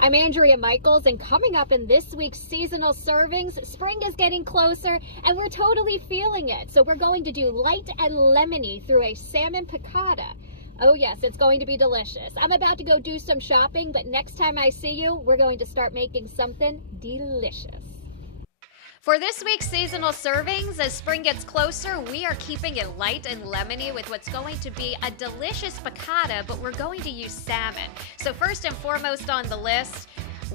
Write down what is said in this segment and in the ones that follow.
I'm Andrea Michaels, and coming up in this week's seasonal servings, spring is getting closer and we're totally feeling it. So we're going to do light and lemony through a salmon piccata. Oh yes, it's going to be delicious. I'm about to go do some shopping, but next time I see you, we're going to start making something delicious. For this week's seasonal servings, as spring gets closer, we are keeping it light and lemony with what's going to be a delicious piccata, but we're going to use salmon. So first and foremost on the list,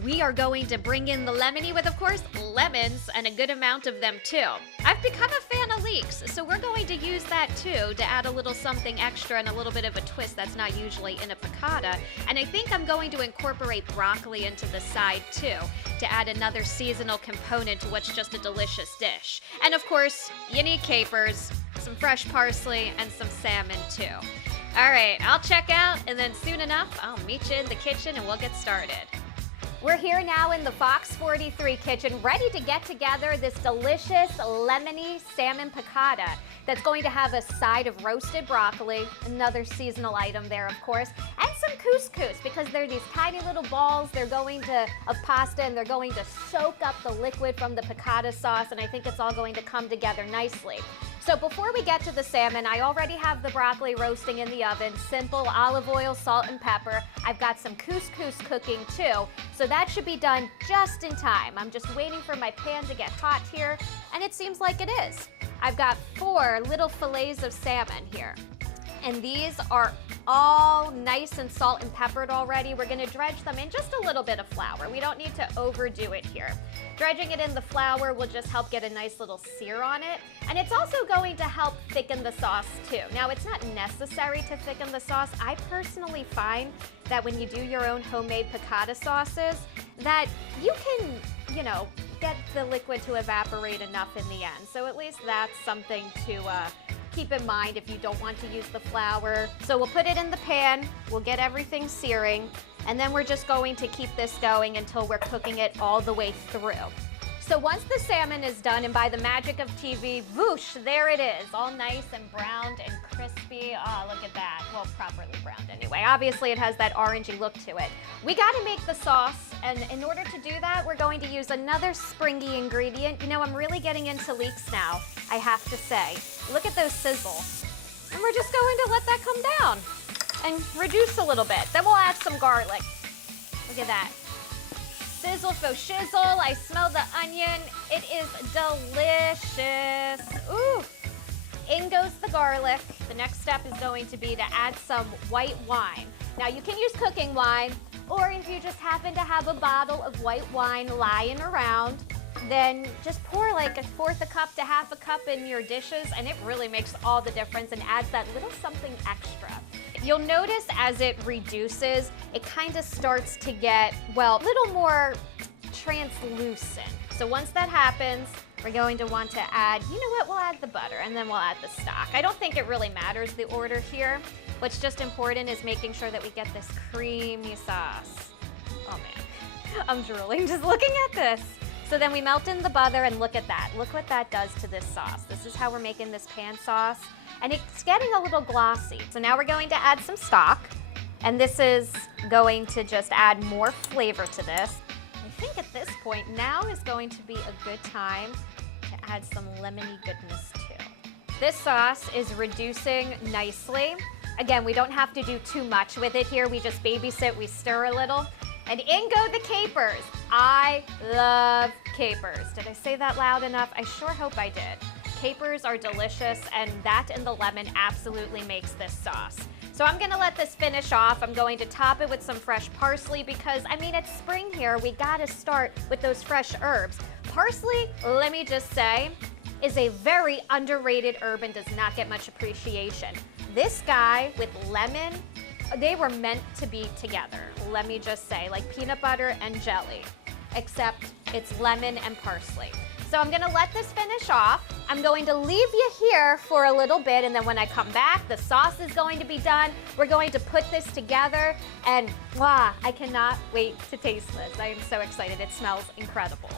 we are going to bring in the lemony with, of course, lemons, and a good amount of them too. I've become a fan of leeks, so we're going to use that too to add a little something extra and a little bit of a twist that's not usually in a piccata. And I think I'm going to incorporate broccoli into the side too to add another seasonal component to what's just a delicious dish. And of course, you need capers, some fresh parsley, and some salmon too. All right, I'll check out, and then soon enough, I'll meet you in the kitchen and we'll get started. We're here now in the Fox 43 kitchen, ready to get together this delicious lemony salmon piccata that's going to have a side of roasted broccoli, another seasonal item there, of course, and some couscous, because they're these tiny little balls of pasta, and they're going to soak up the liquid from the piccata sauce, and I think it's all going to come together nicely. So before we get to the salmon, I already have the broccoli roasting in the oven, simple olive oil, salt, and pepper. I've got some couscous cooking too, so that should be done just in time. I'm just waiting for my pan to get hot here, and it seems like it is. I've got 4 little fillets of salmon here, and these are all nice and salt and peppered already. We're gonna dredge them in just a little bit of flour. We don't need to overdo it here. Dredging it in the flour will just help get a nice little sear on it. And it's also going to help thicken the sauce too. Now, it's not necessary to thicken the sauce. I personally find that when you do your own homemade piccata sauces, that you can, get the liquid to evaporate enough in the end. So at least that's something to keep in mind if you don't want to use the flour. So we'll put it in the pan, we'll get everything searing, and then we're just going to keep this going until we're cooking it all the way through. So once the salmon is done, and by the magic of TV, whoosh, there it is, all nice and browned and crispy. Oh, look at that. Well, properly browned anyway. Obviously, it has that orangey look to it. We got to make the sauce, and in order to do that, we're going to use another springy ingredient. I'm really getting into leeks now, I have to say. Look at those sizzle. And we're just going to let that come down and reduce a little bit. Then we'll add some garlic. Look at that. Sizzle faux shizzle. I smell the onion. It is delicious. Ooh. In goes the garlic. The next step is going to be to add some white wine. Now, you can use cooking wine, or if you just happen to have a bottle of white wine lying around, then just pour like 1/4 a cup to 1/2 a cup in your dishes, and it really makes all the difference and adds that little something extra. You'll notice as it reduces, it kind of starts to get, a little more translucent. So once that happens, we're going to want to add, we'll add the butter, and then we'll add the stock. I don't think it really matters the order here. What's just important is making sure that we get this creamy sauce. Oh man, I'm drooling just looking at this. So then we melt in the butter, and look at that. Look what that does to this sauce. This is how we're making this pan sauce, and it's getting a little glossy. So now we're going to add some stock, and this is going to just add more flavor to this. I think at this point now is going to be a good time to add some lemony goodness too. This sauce is reducing nicely. Again, we don't have to do too much with it here. We just babysit, we stir a little. And in go the capers. I love capers. Did I say that loud enough? I sure hope I did. Capers are delicious, and that and the lemon absolutely makes this sauce. So I'm gonna let this finish off. I'm going to top it with some fresh parsley because, it's spring here. We gotta start with those fresh herbs. Parsley, let me just say, is a very underrated herb and does not get much appreciation. This guy with lemon, they were meant to be together, let me just say, like peanut butter and jelly, except it's lemon and parsley. So I'm gonna let this finish off. I'm going to leave you here for a little bit, and then when I come back, the sauce is going to be done. We're going to put this together, and wow, I cannot wait to taste this. I am so excited, it smells incredible.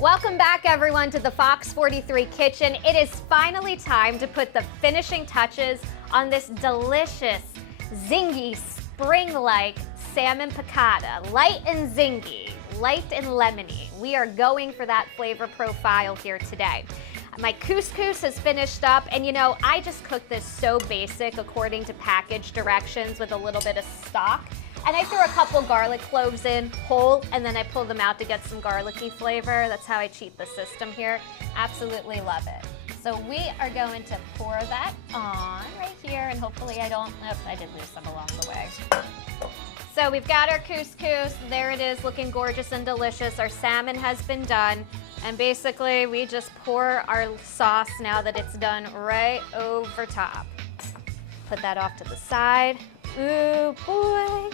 Welcome back, everyone, to the Fox 43 kitchen. It is finally time to put the finishing touches on this delicious, zingy, spring-like salmon piccata, light and zingy, light and lemony. We are going for that flavor profile here today. My couscous is finished up, and you know, I just cooked this so basic according to package directions with a little bit of stock. And I threw a couple garlic cloves in whole, and then I pulled them out to get some garlicky flavor. That's how I cheat the system here. Absolutely love it. So we are going to pour that on right here, and hopefully I don't, oops, I did lose some along the way. So we've got our couscous, there it is, looking gorgeous and delicious. Our salmon has been done, and basically we just pour our sauce now that it's done right over top. Put that off to the side. Ooh, boy.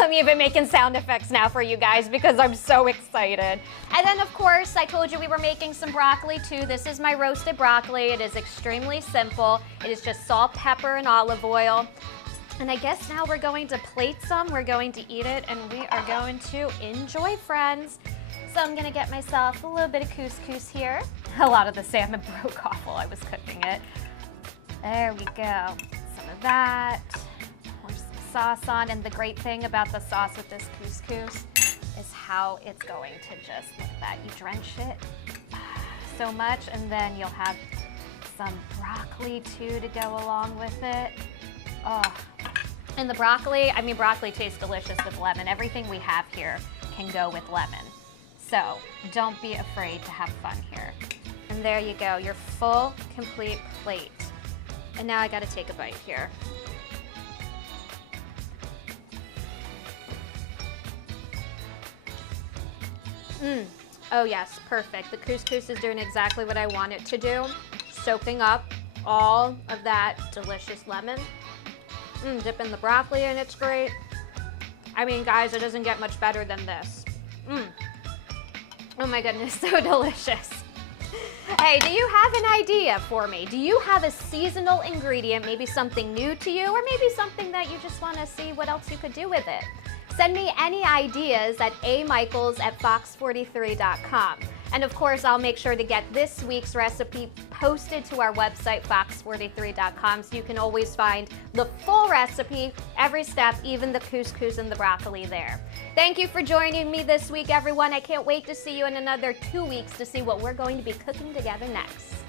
I'm even making sound effects now for you guys because I'm so excited. And then of course, I told you we were making some broccoli too. This is my roasted broccoli. It is extremely simple. It is just salt, pepper, and olive oil. And I guess now we're going to plate some, we're going to eat it, and we are going to enjoy, friends. So I'm gonna get myself a little bit of couscous here. A lot of the salmon broke off while I was cooking it. There we go. Some of that. Pour some sauce on, and the great thing about the sauce with this couscous is how it's going to just, look at that, you drench it so much, and then you'll have some broccoli too to go along with it. Oh, and the broccoli, I mean, broccoli tastes delicious with lemon. Everything we have here can go with lemon. So don't be afraid to have fun here. And there you go, your full, complete plate. And now I gotta take a bite here. Oh yes, perfect. The couscous is doing exactly what I want it to do. Soaking up all of that delicious lemon. Dip in the broccoli and it's great. I mean, guys, it doesn't get much better than this. Oh my goodness, so delicious. Hey, do you have an idea for me? Do you have a seasonal ingredient, maybe something new to you, or maybe something that you just want to see what else you could do with it? Send me any ideas at amikles@fox43.com. And of course, I'll make sure to get this week's recipe posted to our website, fox43.com, so you can always find the full recipe, every step, even the couscous and the broccoli there. Thank you for joining me this week, everyone. I can't wait to see you in another 2 weeks to see what we're going to be cooking together next.